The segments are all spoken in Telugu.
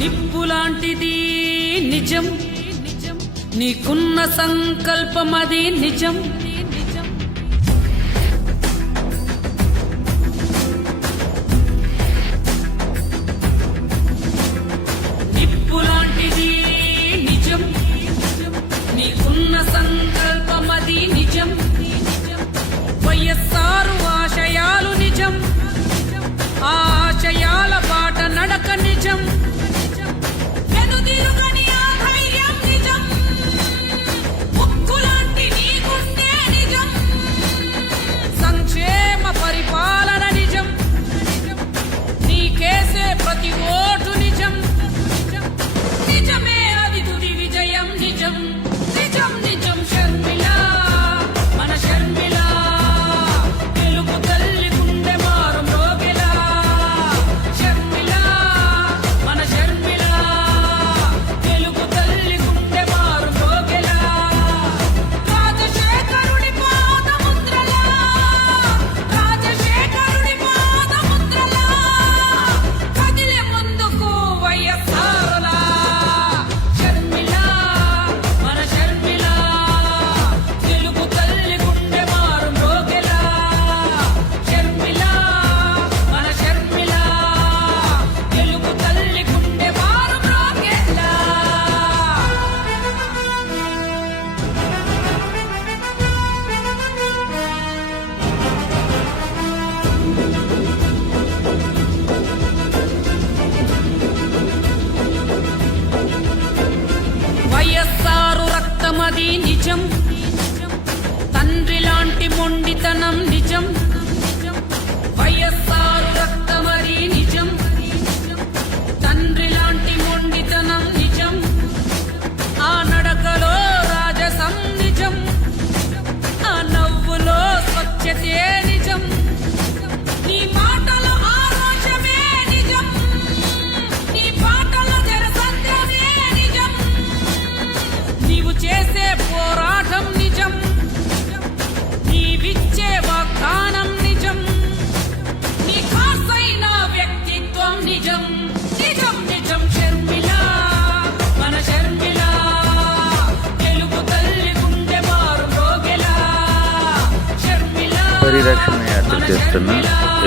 నిప్పులాంటిది నిజం, నీకున్న సంకల్పమది నిజం. నిప్పులాంటిది నిజం, నీకున్న సంకల్పమది నిజం. వైఎస్ఆర్ ఆశయాలు నిజం, ఆ ఆశయాల బాట నడక నిజం. వెనుదిరుగని ఆ ధైర్యం నిజం, ఉక్కులాంటి నీ గుండె నిజం. సంక్షేమ పరిపాలన నిజం, నీకేసే ప్రతి ఓటు నిజం. నిజమే అది తుది విజయం నిజం. నిజం నిజం షర్మిల, మన షర్మిల, తెలుగు తల్లి గుండె మారు మ్రోగెలా. షర్మిల, మన షర్మిల, తెలుగు తల్లి గుండె మారు మ్రోగెలా. రాజశేఖరుడి పాదముద్రలా, రాజశేఖరుడి పాదముద్రలా, కదిలే ముందుకు వైఎస్ఆర్లా. షర్మిల, మన షర్మిల, తెలుగు తల్లి గుండె మారు మ్రోగెలా. షర్మిల, మన షర్మిల, తెలుగు తల్లి గుండె మారు మ్రోగెలా. వైఎస్ఆర్ రక్తమది నిజం, తండ్రి లాంటి మొండితనం నిజం. వైఎస్ఆర్ రక్తమది నిజం, తండ్రి లాంటి మొండితనం నిజం. ఆ నడకలో రాజసం నిజం, ఆ నవ్వులో స్వచ్ఛతే నిజం. నీ మాటలో ఆరోషమే నిజం, నీ పాటలో జనసంద్రమే నిజం. నీవు చేసే పోరాటం నిజం, నీవిచ్చే వాగ్దానం నిజం. నీ ఖాసైన వ్యక్తిత్వం నిజం. నిజం నిజం షర్మిల, మన షర్మిల, తెలుగు తల్లి గుండె మారు మ్రోగెలా. షర్మిల, పరిరక్షణ యాత్ర చేస్తున్న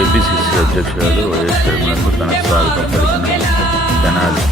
ఏపీసీసీ అధ్యక్షురాలు వైఎస్ షర్మిలకు తన స్వాగతం పలికిన జనాలు.